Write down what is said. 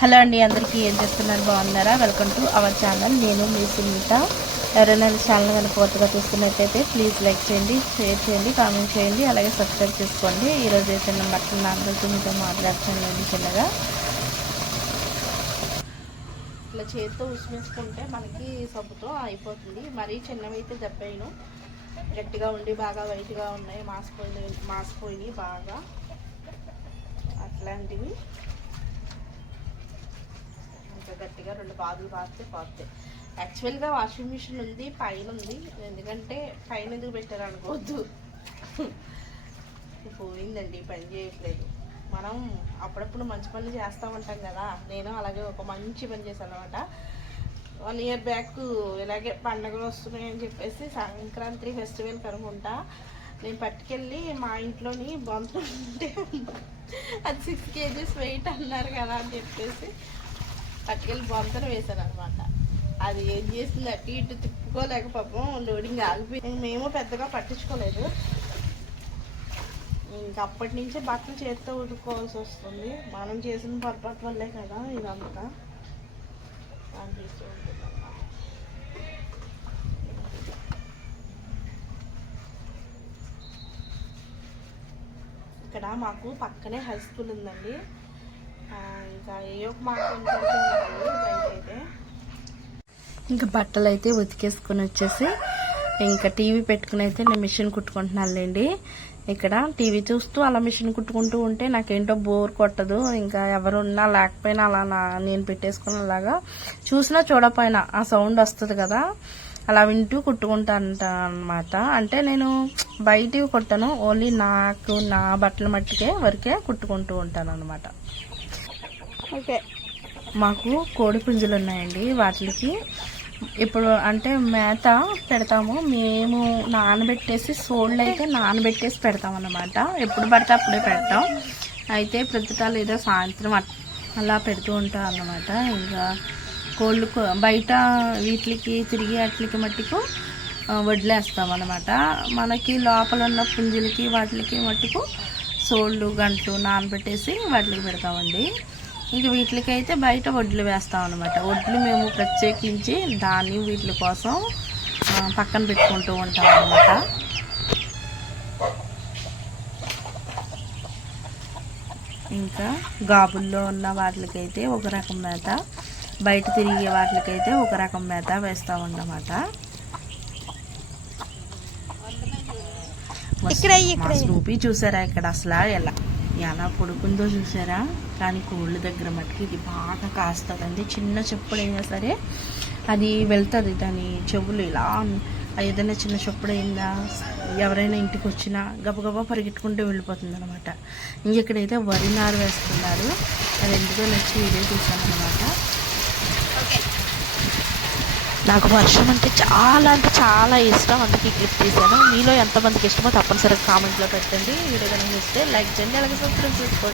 Hello అండి, అందరికీ ఏం చేస్తున్నారు? బాగున్నారా? Welcome to our channel. నేను మీ సునీత. ఎవరైనా ఛానల్ కనుక కొత్తగా చూస్తున్నట్టయితే ప్లీజ్ లైక్ చేయండి, షేర్ చేయండి, కామెంట్ చేయండి, అలాగే సబ్స్క్రైబ్ చేసుకోండి. ఈరోజు అయితే నేను బట్టలు నాన్నతో మీతో మాట్లాడుతున్నాను చిన్నగా. ఇట్లా చేతితో ఉసిమేసుకుంటే మనకి సబ్బుతో అయిపోతుంది. మరీ చిన్నవి అయితే దెబ్బను గట్టిగా ఉండి బాగా వైట్గా ఉన్నాయి, మాసిపోయి బాగా అట్లాంటివి గట్టిగా 2 బాదులు పోతాయి. యాక్చువల్గా వాషింగ్ మిషన్ ఉంది, పైన ఉంది. ఎందుకంటే పైన ఎందుకు పెట్టారు అనుకోవద్దు, పోయిందండి, పని చేయట్లేదు. మనం అప్పుడప్పుడు మంచి పనులు చేస్తూ ఉంటాం కదా. నేను అలాగే ఒక మంచి పని చేశాను అనమాట. 1 ఇయర్ బ్యాక్ ఇలాగే పండుగలు వస్తున్నాయని చెప్పేసి సంక్రాంతి ఫెస్టివల్కి అనుకుంటా నేను పట్టుకెళ్ళి మా ఇంట్లోని బొంతుంటే అది 6 kgs వెయిట్ అన్నారు కదా అని చెప్పేసి పట్టుకెళ్ళి బొంతన వేశాను అనమాట. అది ఏం చేసింది, అటు ఇటు తిప్పుకోలేక పాపం లోడింగ్ ఆగిపోయి మేము పెద్దగా పట్టించుకోలేదు. ఇంక అప్పటి నుంచే బట్టలు చేతితో ఉతుక్కోవాల్సి వస్తుంది. మనం చేసిన పొరపాటు వల్లే కదా ఇదంతా ఇక్కడ మాకు పక్కనే హై స్కూల్ ఉందండి. ఇంకా ఏ ఒక మాట అయితే ఇంకా బట్టలు అయితే ఉతికేసుకొని వచ్చేసి ఇంకా టీవీ పెట్టుకుని అయితే నేను మిషన్ కుట్టుకుంటున్నానులేండి. ఇక్కడ టీవీ చూస్తూ అలా మిషన్ కుట్టుకుంటూ ఉంటే నాకేంటో బోర్ కొట్టదు. ఇంకా ఎవరున్నా లేకపోయినా అలా నేను పెట్టేసుకుని అలాగా చూసినా చూడకపోయినా ఆ సౌండ్ వస్తుంది కదా, అలా వింటూ కుట్టుకుంటాను అనమాట. అంటే నేను బయటివి కుట్టను, ఓన్లీ నా బట్టల మట్టికే వరకే కుట్టుకుంటూ ఉంటాను అనమాట. ఓకే, మాకు కోడి పుంజులు ఉన్నాయండి. వాటికి ఇప్పుడు అంటే మేత పెడతాము. మేము నానబెట్టేసి సోళ్ళు అయితే నానబెట్టేసి పెడతాం అన్నమాట. ఎప్పుడు పడితే అప్పుడే పెడతాం. అయితే ప్రతిటాలు ఏదో సాయంత్రం అలా పెడుతూ ఉంటాం అన్నమాట. ఇంకా కోళ్ళు బయట వీటికి తిరిగి అట్లకి మట్టుకు వడ్లేస్తాం అన్నమాట. మనకి లోపల ఉన్న పుంజులకి వాటికి మట్టుకు సోళ్ళు గంటలు నానబెట్టేసి వాటికి పెడతామండి. ఇంక వీటికి అయితే బయట వడ్లు వేస్తాం అనమాట. వడ్లు మేము ప్రత్యేకించి దాన్ని వీటి కోసం పక్కన పెట్టుకుంటూ ఉంటాం అనమాట. ఇంకా గాబుల్లో ఉన్న వాటికైతే ఒక రకం మేత, బయట తిరిగే వాటికైతే ఒక రకం మేత వేస్తామన్నమాట. స్నూపీ చూసారా ఇక్కడ అసలు ఎలా పడుకుందో చూసారా? కానీ కోళ్ళ దగ్గర మటుకు ఇది బాగా కాస్తుందండి. చిన్న చెప్పుడైనా సరే అది వెళ్తుంది. దాని చెవులు ఇలా ఏదైనా చిన్న చెప్పుడైందా ఎవరైనా ఇంటికి వచ్చినా గబగబా పరిగెట్టుకుంటూ వెళ్ళిపోతుంది అనమాట. ఇంకెక్కడైతే వరి నారు వేస్తున్నారు. అది ఎందుకో నచ్చి వీడియో చూసాను అనమాట. నాకు వర్షం అంటే చాలా ఇష్టం, అందుకే క్లిప్ తీశాను. మీలో ఎంతమందికి ఇష్టమో తప్పనిసరిగా కామెంట్లో పెట్టండి. వీడియో కనుక చూస్తే లైక్ చేయండి, అలాగే సబ్స్క్రైబ్ చేసుకోండి.